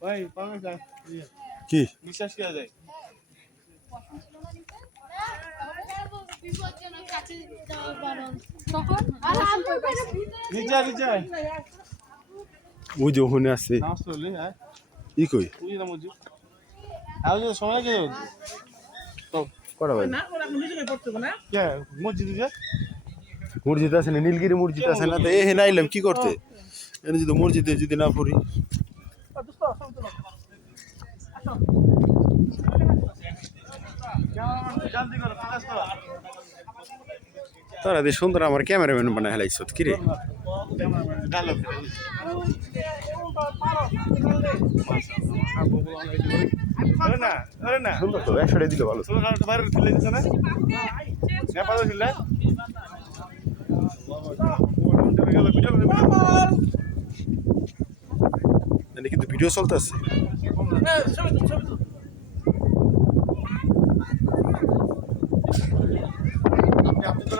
ভাই পাওয়া যায় কি বিশ্বাস করা যায় ওই যে ওখানে আছে ই কই সময় কে কটা ভাই মসজিদ মসজিদ আছে না নীলগিরি মসজিদ আছে না তো এখানে আইলাম কি করতে এখানে যদি মসজিদে যদি না পড়ি তোরা দিয়ে সুন্দর আমার ক্যামেরাম্যান বানায় হেলাইছ কি রে সুন্দর তো 100 টাকা দিলে ভালো কিন্তু ভিডিও চলতেছে আপনি